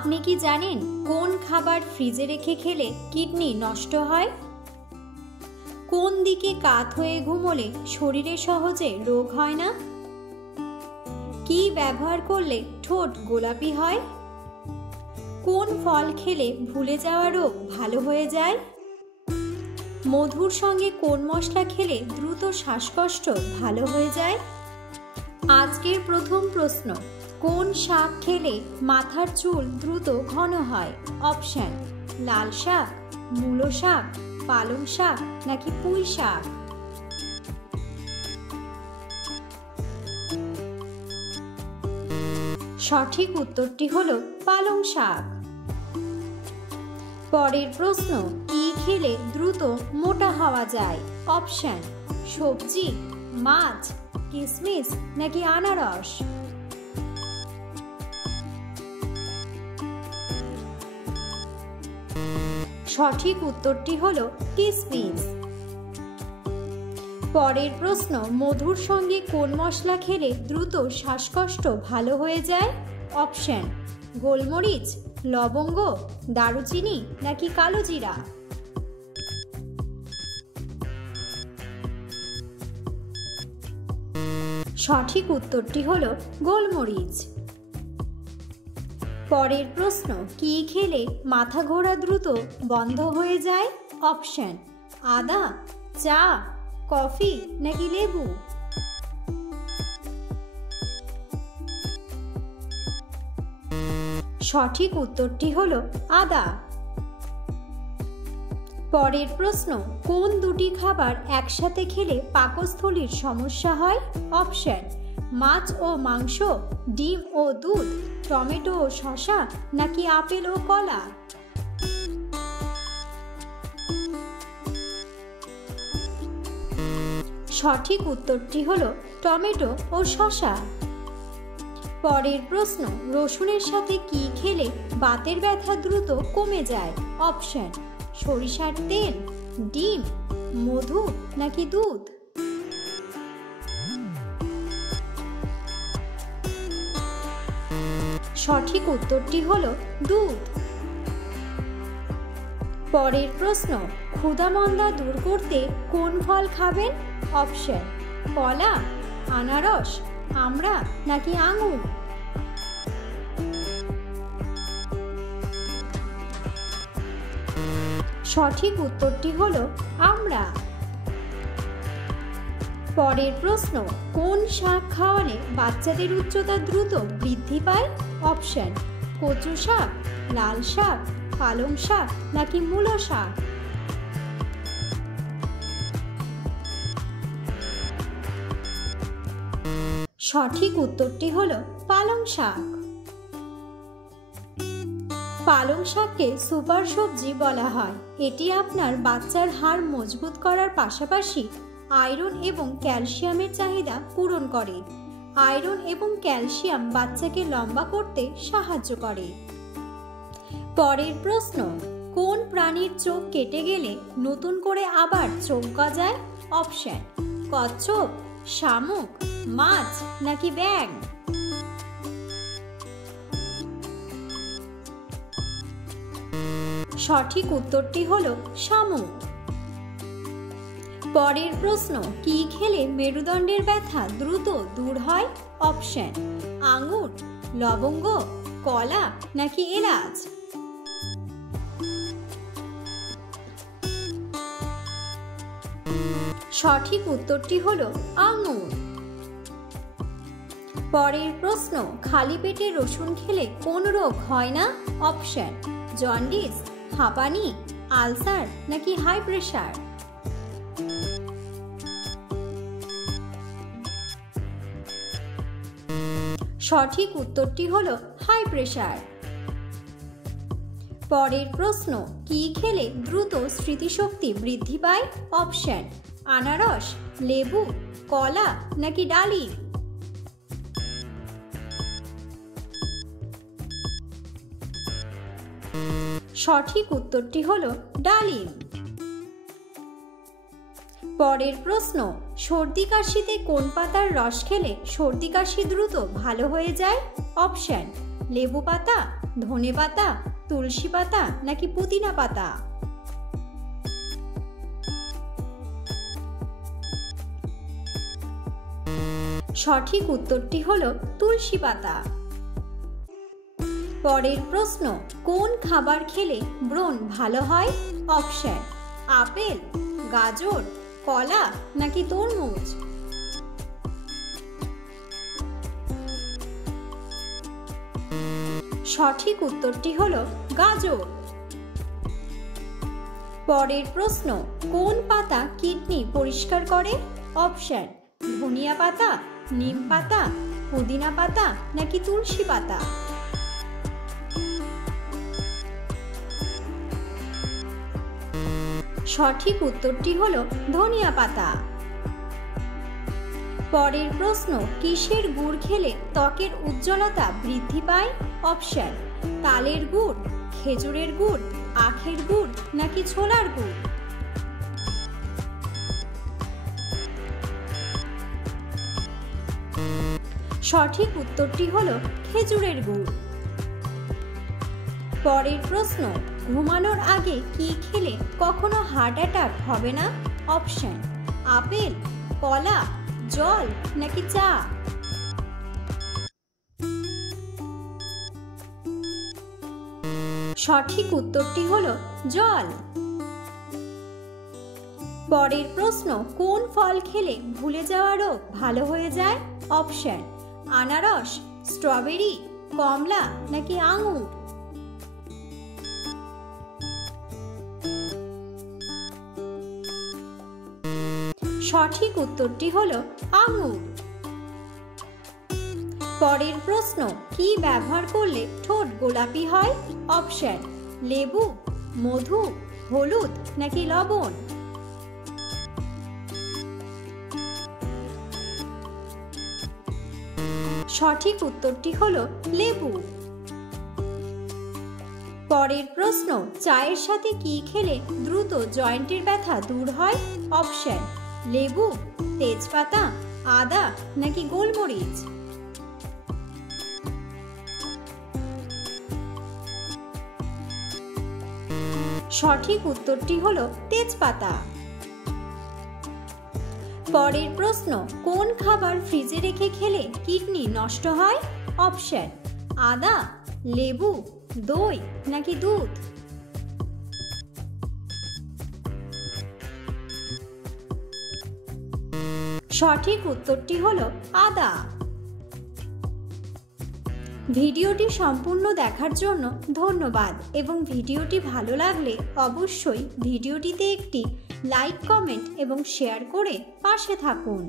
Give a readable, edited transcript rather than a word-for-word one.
আপনি কি জানেন কোন খাবার ফ্রিজে রেখে খেলে কিডনি নষ্ট হয়? কোন দিকে কাত হয়ে ঘুমোলে শরীরে সহজে রোগ হয় না? কি ব্যবহার করলে ঠোঁট গোলাপি হয়? কোন ফল খেলে ভুলে যাওয়া রোগ ভালো হয়ে যায়? মধুর সঙ্গে কোন মশলা খেলে দ্রুত শ্বাসকষ্ট ভালো হয়ে যায়? আজকের প্রথম প্রশ্ন, কোন শাক খেলে মাথার চুল দ্রুত ঘন হয়? অপশন: লাল শাক, মূলো শাক, পালং শাক নাকি পুঁই শাক? সঠিক উত্তরটি হলো পালং শাক। পরের প্রশ্ন, কি খেলে দ্রুত মোটা হওয়া যায়? অপশন: সবজি, মাছ, কিশমিশ নাকি আনারস? সঠিক উত্তরটি হলো কিশমিশ। পরের প্রশ্ন, মধুর সঙ্গে কোন মশলা খেলে দ্রুত শ্বাসকষ্ট ভালো হয়ে যায়? অপশন: গোলমরিচ, লবঙ্গ, দারুচিনি নাকি কালো জিরা? সঠিক উত্তরটি হলো গোলমরিচ। পরের প্রশ্ন, কি খেলে মাথা ঘোরা দ্রুত বন্ধ হয়ে যায়? অপশন: আদা, চা, কফি নাকি লেবু? সঠিক উত্তরটি হলো আদা। পরের প্রশ্ন, কোন দুটি খাবার একসাথে খেলে পাকস্থলীর সমস্যা হয়? অপশন: মাছ ও মাংস, ডিম ও দুধ, টমেটো ও শসা নাকি আপেল ও কলা? সঠিক উত্তরটি হলো টমেটো ও শসা। পরের প্রশ্ন, রসুনের সাথে কি খেলে বাতের ব্যথা দ্রুত কমে যায়? অপশন: সরিষার তেল, ডিম, মধু নাকি দুধ? সঠিক উত্তরটি হলো দুধ। পরের প্রশ্ন, ক্ষুধামন্দা দূর করতে কোন ফল খাবেন? অপশন: কলা, আনারস, আমড়া নাকি আঙুর? সঠিক উত্তরটি হলো আমড়া। পরের প্রশ্ন, কোন শাক খাওয়ালে বাচ্চাদের উচ্চতা দ্রুত বৃদ্ধি পায়? অপশন: কচু শাক, লাল শাক, পালং শাক নাকি মূলো শাক? সঠিক উত্তরটি হলো পালং শাক। পালং শাককে সুপার সবজি বলা হয়। এটি আপনার বাচ্চার হাড় মজবুত করার পাশাপাশি আয়রন এবং ক্যালসিয়ামের চাহিদা পূরণ করে। আয়রন এবং ক্যালসিয়াম বাচ্চাকে লম্বা করতে সাহায্য করে। পরের প্রশ্ন, কোন প্রাণীর চোখ কেটে গেলে নতুন করে আবার চোখ গজায়? অপশন: কচ্ছপ, শামুক, মাছ নাকি ব্যাঙ? সঠিক উত্তরটি হলো শামুক। পরের প্রশ্ন, কি খেলে মেরুদণ্ডের ব্যথা দ্রুত দূর হয়? অপশন: আঙুর, লবঙ্গ, কলা নাকি এলাচ? সঠিক উত্তরটি হলো আঙুর। পরের প্রশ্ন, খালি পেটে রসুন খেলে কোন রোগ হয় না? অপশন: জন্ডিস, হাঁপানি, আলসার নাকি হাই প্রেশার? সঠিক উত্তরটি হলো হাই প্রেশার। পরের প্রশ্ন, কি খেলে দ্রুত স্মৃতিশক্তি বৃদ্ধি পায়? অপশন: আনারস, লেবু, কলা নাকি ডালিম? সঠিক উত্তরটি হলো ডালিম। পরের প্রশ্ন, সর্দি কাশিতে কোন পাতার রস খেলে সর্দি কাশি দ্রুত ভালো হয়ে যায়? অপশন: লেবু পাতা, ধনে পাতা, তুলসী পাতা নাকি পুদিনা পাতা। সঠিক উত্তরটি হলো তুলসী পাতা। পরের প্রশ্ন: কোন খাবার খেলে ব্রণ ভালো হয়? অপশন: আপেল, গাজর, কলা নাকি তরমুজ। সঠিক উত্তরটি হলো গাজর। পরের প্রশ্ন: কোন পাতা কিডনি পরিষ্কার করে? অপশন: ধনিয়া পাতা, নিম পাতা, পুদিনা পাতা নাকি তুলসী পাতা। সঠিক উত্তরটি হলো ধনিয়া পাতা। পরের প্রশ্ন: কিসের গুড় খেলে ত্বকের উজ্জ্বলতা বৃদ্ধি পায়? অপশন: তালের গুড়, খেজুরের গুড়, আখের গুড় নাকি ছোলার গুড়। সঠিক উত্তরটি হলো খেজুরের গুড়। পরের প্রশ্ন: ঘুমানোর আগে কি খেলে কখনো হার্ট অ্যাটাক হবে না? অপশন: আপেল, কলা, জল নাকি চা। সঠিক উত্তরটি হলো জল। পরের প্রশ্ন: কোন ফল খেলে ভুলে যাওয়া রোগ ভালো হয়ে যায়? অপশন: আনারস, স্ট্রবেরি, কমলা নাকি আঙুর। সঠিক উত্তরটি হলো আঙুর। পরের প্রশ্ন: কি ব্যবহার করলে ঠোঁট গোলাপি হয়? অপশন: লেবু, মধু, হলুদ নাকি লবণ। সঠিক উত্তরটি হলো লেবু। পরের প্রশ্ন: চায়ের সাথে কি খেলে দ্রুত জয়েন্টের ব্যথা দূর হয়? অপশন: লেবু, তেজপাতা, আদা নাকি গোলমরিচ। সঠিক উত্তরটি হলো তেজপাতা। পরের প্রশ্ন: কোন খাবার ফ্রিজে রেখে খেলে কিডনি নষ্ট হয়? অপশন: আদা, লেবু, দই নাকি দুধ। সঠিক উত্তরটি হলো আদা। ভিডিওটি সম্পূর্ণ দেখার জন্য ধন্যবাদ এবং ভিডিওটি ভালো লাগলে অবশ্যই ভিডিওটিতে একটি লাইক, কমেন্ট এবং শেয়ার করে পাশে থাকুন।